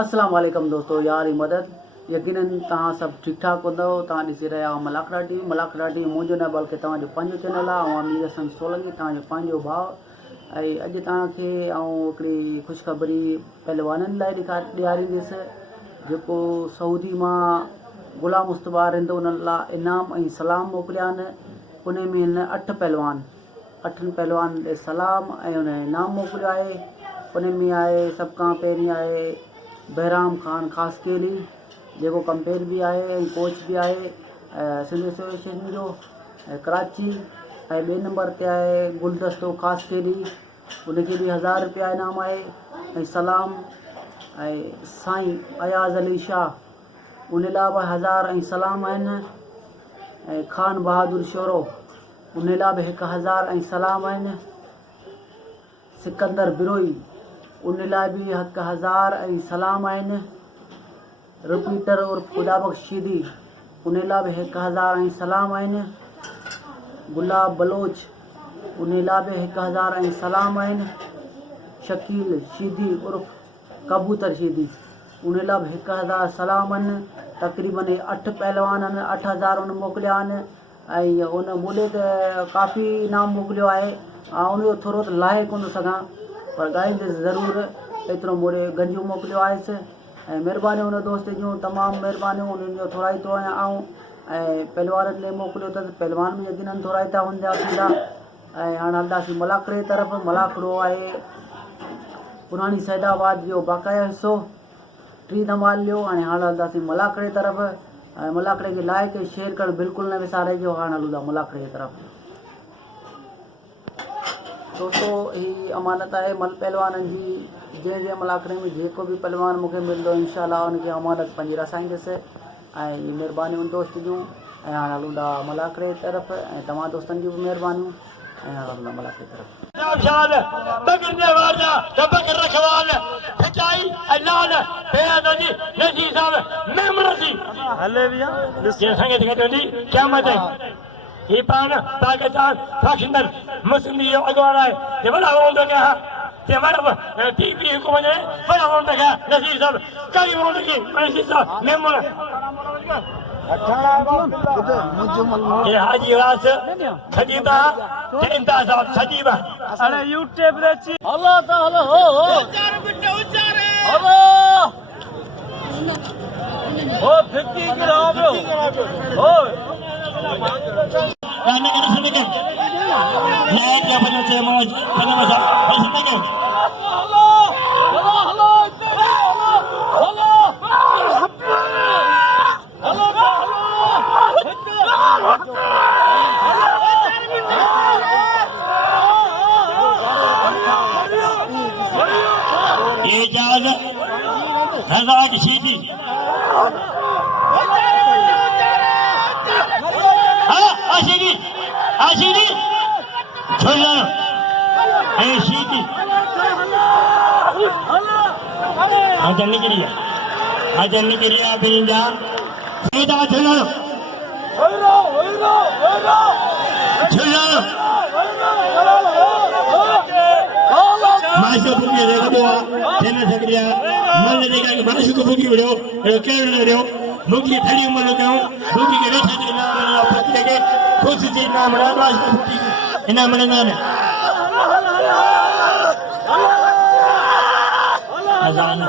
अस्सलाम वालेकुम दोस्तों, यार ई मदद यकीनन तव्हां सब ठीक ठाक हूंदव। तव्हां ॾिसी रहिया आहियो मलाकड़ा टीवी मुंहिंजो न बल्कि तव्हांजो पंहिंजो चैनल आहे। ऐं मीर हसन सोलंकी तव्हांजो पंहिंजो भाउ। ऐं अॼु तव्हांखे हिकिड़ी ख़ुशख़बरी पहलवाननि लाइ ॾियारींदुसि, जेको सऊदी मां ग़ुलाम मुस्तफ़ा रिंद उन्हनि लाइ इनाम ऐं सलाम मोकिलिया आहिनि। उन में हिन 8 पहलवान ॾे सलाम ऐं उन इनाम मोकिलियो आहे। उन में आहे सभ खां पहिरीं आहे बहराम ख़ान ख़ासकेली, जेको कंपेन बि आहे ऐं कोच बि आहे सिंध एसोसिएशन जो कराची। ऐं ॿिए नंबर ते आहे गुलदस्तो ख़ासकेली, उनखे बि 1000 रुपया इनाम आहे ऐं सलाम। ऐं साईं अयाज़ अली शाह उन लाइ बि 1000 ऐं सलाम आहिनि। ऐं ख़ान बहादुर शोरो उन लाइ बि 1000 ऐं सलाम आहिनि। सिकंदर बिरोई उन लाइ बि 1000 ऐं सलाम आहिनि। रिपीटर उर्फ खुदाबख्श शीदी उन लाइ बि 1000 ऐं सलाम आहिनि। गुलाब बलोच उन लाइ बि 1000 ऐं सलाम आहिनि। शकील शीदी उर्फ कबूतर शीदी उन लाइ बि 1000 सलाम आहिनि। तक़रीबन 8 पहलवान आहिनि, 8000 उन मोकिलिया आहिनि। ऐं उन मूले त काफ़ी इनाम मोकिलियो आहे। उनजो थोरो त लाहे कोन सघां, पर ॻाईंदुसि ज़रूरु। एतिरो मूड़े गंजू मोकिलियो आहेसि। ऐं महिरबानी उन दोस्त जूं तमामु महिरबानियूं, उन्हनि जो थोरा ई थो आहियां ऐं पहलवाननि ॾे मोकिलियो त पहलवान बि यकीननि थोरा ई था हूंदा थींदा। ऐं हाणे हलंदासीं मलाकड़े तरफ़। मलाकड़ो आहे पुराणी सैदाबाद जो बाक़ाया हिसो, 3 धमाल जो। हाणे हलंदासीं मलाकड़े तरफ़। ऐं मलाकड़े खे लाइक ऐं शेयर करणु बिल्कुलु न विसारिजो। हाणे हलूं था मलाकड़े तरफ़। दोस्तों, ही अमानत आहे मल पहलवाननि जी। जंहिं मलाकड़े में जेको बि पहलवान मूंखे मिलंदो इंशाअल्लाह उनखे अमानत पंहिंजी रसाईंदुसि। ऐं महिरबानी उन दोस्त जूं। ऐं हाणे हलूं था मलाकड़े तरफ़। ऐं तव्हां दोस्तनि जूं बि महिरबानियूं। ऐं हाणे हलूं था मलाकड़े तरफ़। ये पान पाकिस्तान फाशिंदर मुस्लिम जो अगवाड़ा है ये बड़ा हों तो क्या ये हमारा टीपी हुकूमत है बड़ा हों तो क्या नसीर साहब कई हों तो की नसीर साहब मेमोर ये हाजी वास खजीदा तेंता साहब सजीबा अरे यूट्यूब देखी अल्लाह ताला हो उच्चार बिट्टे उच्चार अल्लाह ओ फिक्की गिराओ हो Naik ya pada saya mau pada masa pasang ये जान हजार की सीधी आशीरी छोड़ो ऐशीती आजन निकलिया बिंजा सीधा छोड़ो माशो पुकी रे गडवा तेने सकरिया मन देखा कि माशो को पुकी विडियो केरन विडियो मुकी थड़ी उमर लगाऊं मुकी के रेठा के नाम पत्ते के खुश जी नाम राजवास पुकी इनाम लेना है अजाना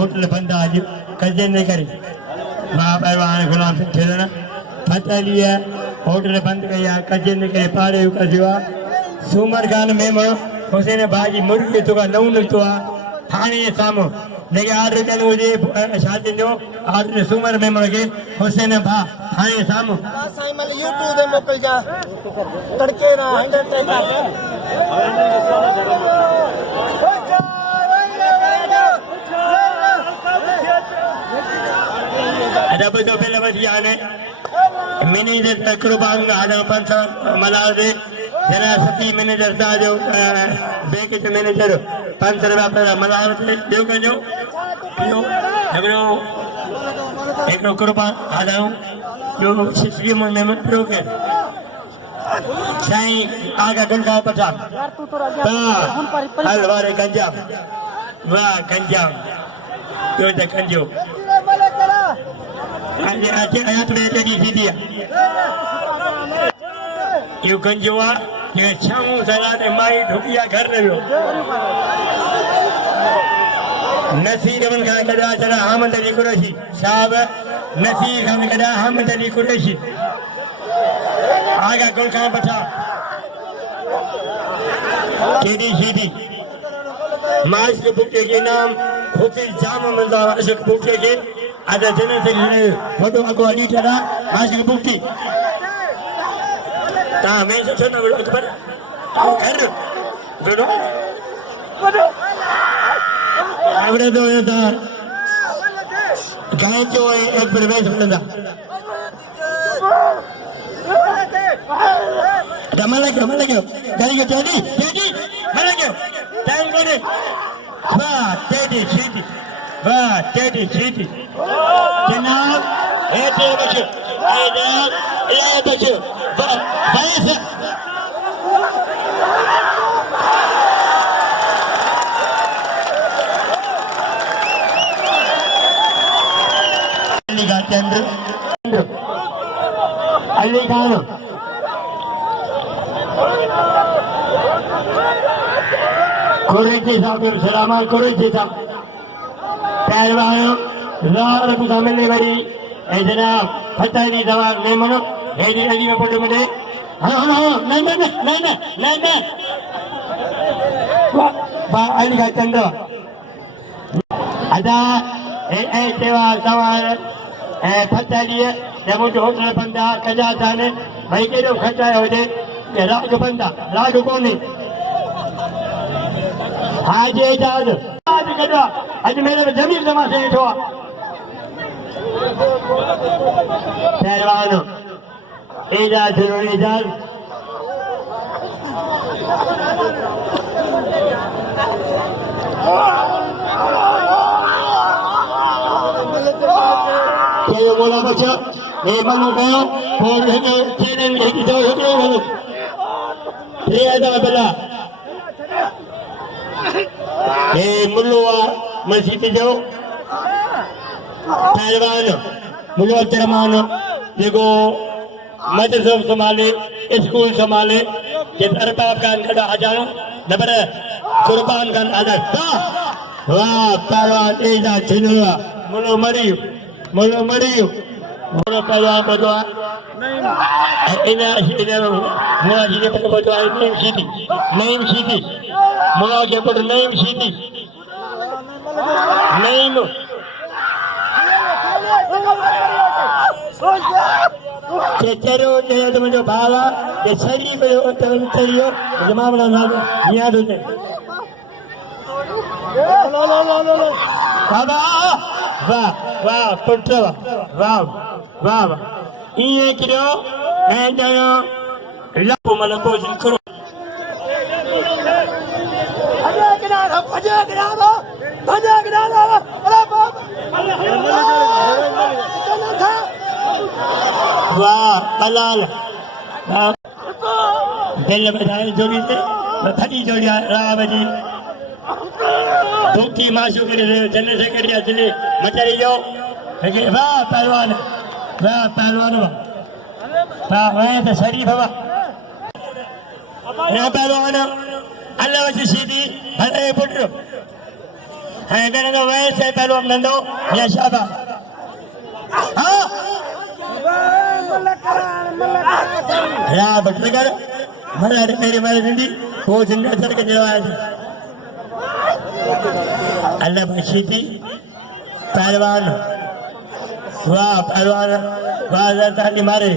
होटल बंद आज कजे नहीं करी मां पहलवान गुलाम सिंह खेलना फतेह लिया होटल बंद कया कजे नहीं करे पारे कजवा सूमर खान में हुसैन भाजी मुर्गी तो का नौ निकतो थाने सामो लेके आर्डर कन मुझे शादी जो आर्डर सूमर में के हुसैन भा थाने सामो साईं मल यूट्यूब पे मोकल जा तड़के ना 100 ada betul film dia ni mini de kurban ada pansa malade जरा सती मैनेजर था जो बैंक जो मैनेजर 500 रुपया पर मलावत ॾियो कजो हिकिड़ो हिकिड़ो कुर्बान आदाऊं जो श्री मन में पियो के साईं आगा गंगा पठान हल वारे गंजाम वाह गंजाम जो त कंजो अचे आयात में ॾेढी थींदी आहे इहो गंजो आहे जे छाऊं सला ते माई ढुकिया घर न वियो नसीर मन खां कढा चला हामद अली कुरैशी साहब नसीर खां कढा हामद अली कुरैशी आगा गुल खां पठा केडी सीधी माइस के बुके के नाम खुशी जाम मंदा अशक बुके के आधा जन से वडो अगो अली चला माइस के बुकी ता मैं से न वडो अकबर घर वडो आवड़े तो ता गाय जो एक प्रवेश बनदा मलक्यो गाड़ी के टेडी मलक्यो टाइम कोने वाह टेडी सीधी जनाब ए बच्चो भाई से अली खान कुरैशी साहब सलाम कुरैशी साहब पहलवान रार को मिले वरी ए जनाब फतानी दवा ने मनो हेडी अली में पट मिले हां नहीं बा अली का चंद्र अदा ए सेवा सवार ए फतानी जब जो होटल बंदा कजा जाने भाई के जो खर्चा हो दे राग बंदा राग कोनी हाजे जाद आज कदा आज मेरे में जमीन जमा से ठो पहलवान एजा जरूरी जाल के बोला बच्चा ये मनु गयो और है चैनल एक दो मनु ये आदा बला ये मुल्लुआ मस्जिद जो पहलवान मुल्लुआ तरमान देखो मदरसा संभाले स्कूल संभाले ये अरबाब खान कड़ा हजार नंबर कुर्बान खान आदर वाह पहलवान एजा चिनुआ मुल्लु मरियो मोर पहलवान बदवा इन मोला जी पट बदवा नईम सीधी मोला के पट नईम सीधी नईम चेचरो ने तो मुझे भाला ये शरीर पे चलियो जमावला ना याद होते बाबा वाह पुत्र वाह ये किरो ए जानो लापो मलको जिनको भजे गिरा अरे बाप वाह कलाल दिल बधाई जोड़ी से फटी जोड़ी राम जी दुखी माशू करे जन्नत से करिया दिले मचारी जाओ वाह पहलवान वाह तो शरीफ वाह पहलवान अल्लाह वसी सीधी भले पुटरो है नंदो वैसे पहलवान नंदो या शाबा हाँ रा बटकर मला मेरी मारे जिंदी वो जिंदा चल के जवाब अल्लाह बख्शी थी पहलवान वाह जरदारी मारे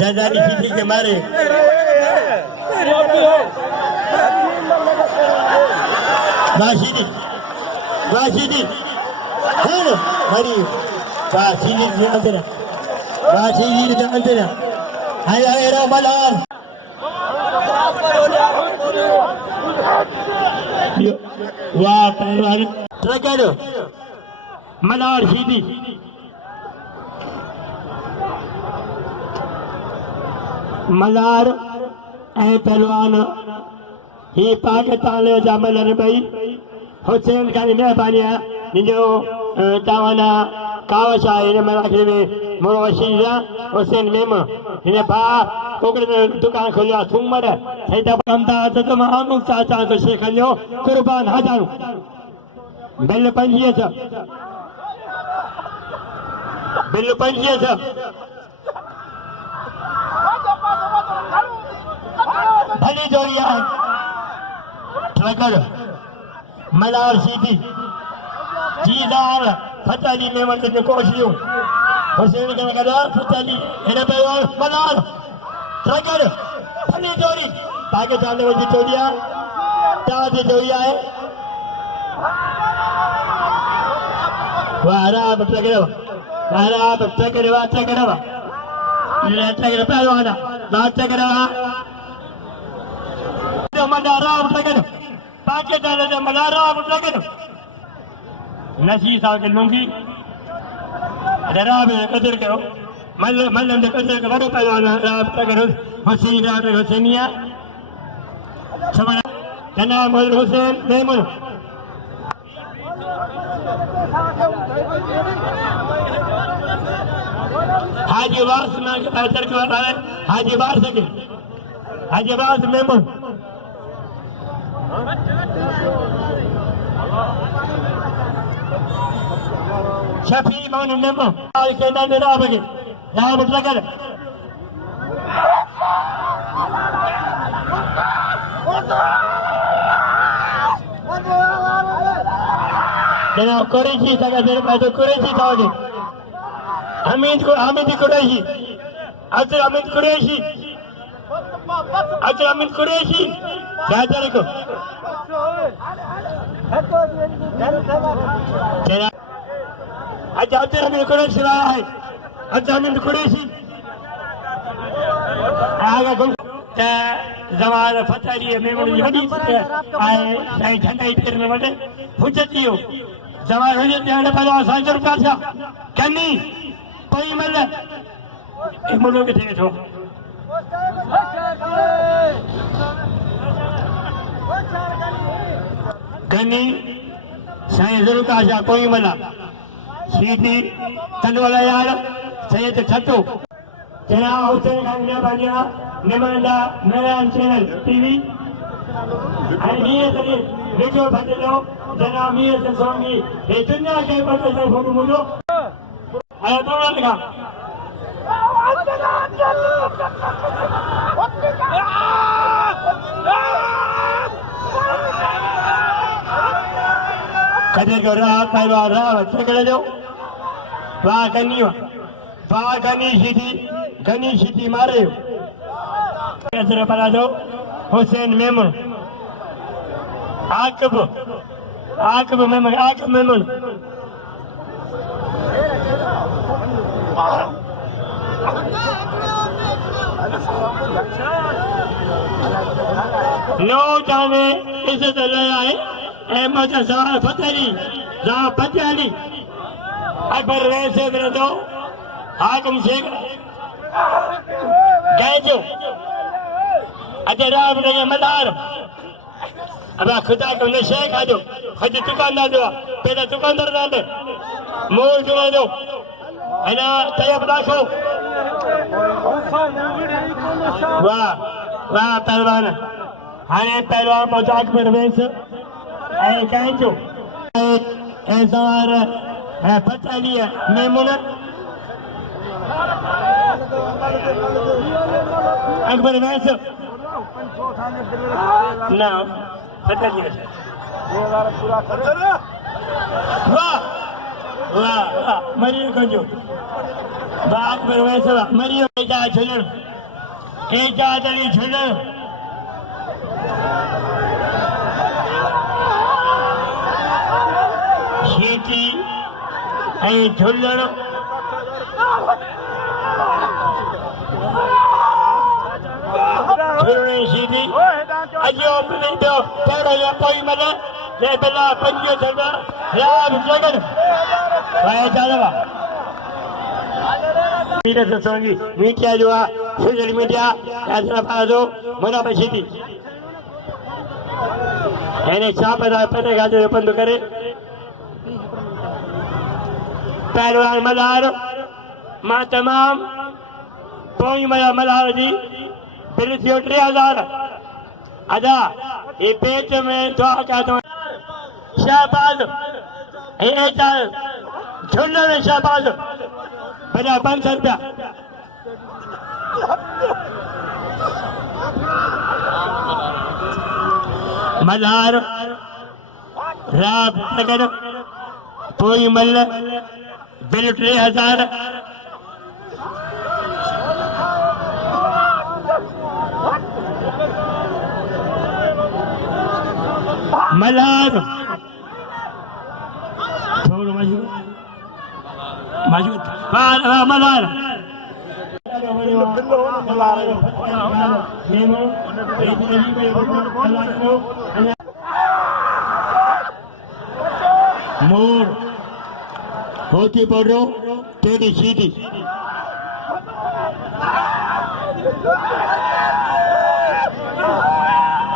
जरदारी सीधी के मारे वाशीदी है ना मरी वाशीदी अंदर हाय रो मलाल वाह पहलवान ट्रैकर मलार शीदी मलार ऐं पहलवान ही पाकिस्तान जा मलर भई हुसैन खान महिरबानी आहे मुंहिंजो तव्हां कावश आहे हिन मलाखे में मोड़ो वशील आहे हुसैन मेम हिन भाउ कोकड़े में दुकान खोलियो आहे सूमर साईं त अहमदाबाद त मां अमुक चाचा तो शेखन जो कुर्बान हजारूं बिल 25 बिल 25 भली जोड़ी आहे ट्रैकर मलार सीधी जीदार फताली में वंड जो कोशियूं हुसैन के कदा फताली इन पे मलार ट्रैकर भली जोड़ी पाकिस्तान में जी जोड़ी आहे ताजी जोड़ी आहे वाराब ट्रैकर पहलवान बात करवा मलाराब ट्रैकर पाकिस्तान जो मलाराब ट्रैकर नसी साल के लूंगी राब कदर करो मल्लम जो कदर के वड़ो पहलवान राब ट्रैकर हुसैन राब हुसैनिया समझ जनाब मोहम्मद हुसैन मेमन हाजी वारस में बेहतर करता है हाजी वारस के हाजी वारस मेमन शफी मोहन मेमन के नाम राब के राब ट्रैकर जनाब कुरैशी सका देर पैदो कुरैशी थागे हमीद कुरैशी अजर हमीद कुरैशी जाकर को अजर हमीद कुरैशी रहा है अजर हमीद कुरैशी आगे को जवान फताली में मुझे बड़ी आए साईं झंडा पेर में वटे हुजतियो जवान हुजत हाणे पहलवान सांजर का था कनी पई मल ए मुलो के थे तो कनी साईं जरूर का जा कोई मला सीधी तनवाला यार सैयद छटो जनाब हुसैन खान महिरबानी निमंदा मेरान चैनल टीवी नियत वीडियो बदलो जनाब नियत सोंगी ये दुनिया के बदलो फोटो मुझो आया तोड़ा लगा कदर को रात पहलवान रात चकले दो वाह गनी सीधी मारे कैसे बना दो हुसैन मेमन आकब मेमन नो जाने इज्जत लाए अहमद ज़ाहर फतेहली अकबर वैसे दो हाकिम शेख गैजो अजय राब ने मदार अब खुदा को ने शेख आजो खुद दुकानदार दो पहले दुकानदार ना दे मोल जो दो है ना तैयार रखो वाह पहलवान हाने पहलवान मजाक में वेस ऐ गैजो ऐ ज़ाहर है फतेहली मेमन अकबर वैसे ना पता नहीं वाह मरियो कंजो अकबर वैसे मरियो एजा झुलन शीटी ऐं झुलन छुरणी सीधी अजो पिलिंदो पेड़ो या पोई मल ले बला पंजो सदा राम जगन वाया जालवा मीडिया सत्संगी मीडिया जो आ सोशल मीडिया यात्रा पादो मना बसीती એને ચા પતે ગાજે બંધ કરે પહેલવાન મલ્હાર માં તમામ પોઈ મલ્હાર जी बिल थियो 3000 अदा ये पेट में दुआ कहता हूँ शाहबाज ये चाल झुंड में शाहबाज बजा 500 रुपया मल्हार राब नगर पोई मल बिल 3000 मल्हार थोड़ा माजू मल्हार मोर होती पड़ो टेढ़ी सीधी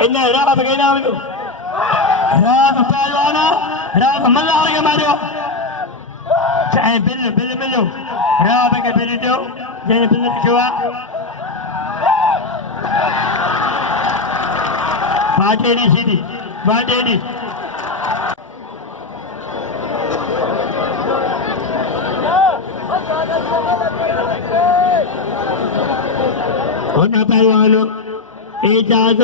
इन्हें राब के नाम राब पहलवाना राब मल्हार के मारो चाहे बिल बिल मिलो राब के बिल दो जैसे बिल लिखवा बाटेड़ी सीधी बाटेड़ी होना पहलवानों एजाज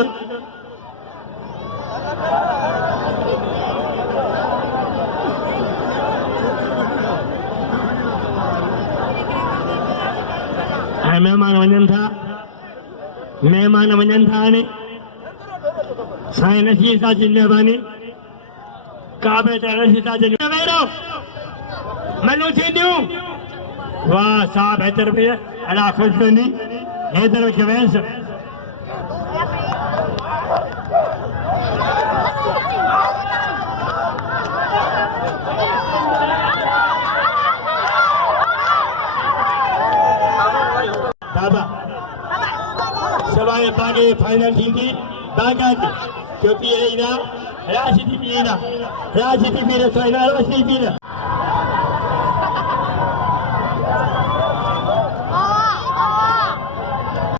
मेहमान वञनि था हाणे साईं नसीर सां जी महिरबानी काबे ते नसीर सां जी वेरो मनु थींदियूं वाह साहब हेतर पे अला खुश कंदी हेतर खे वेस दादा सवाए बागे फाइनल थींदी बागा थी क्योंकि ये ना राशि थी ना राशि थी मेरे सोना राशि थी ना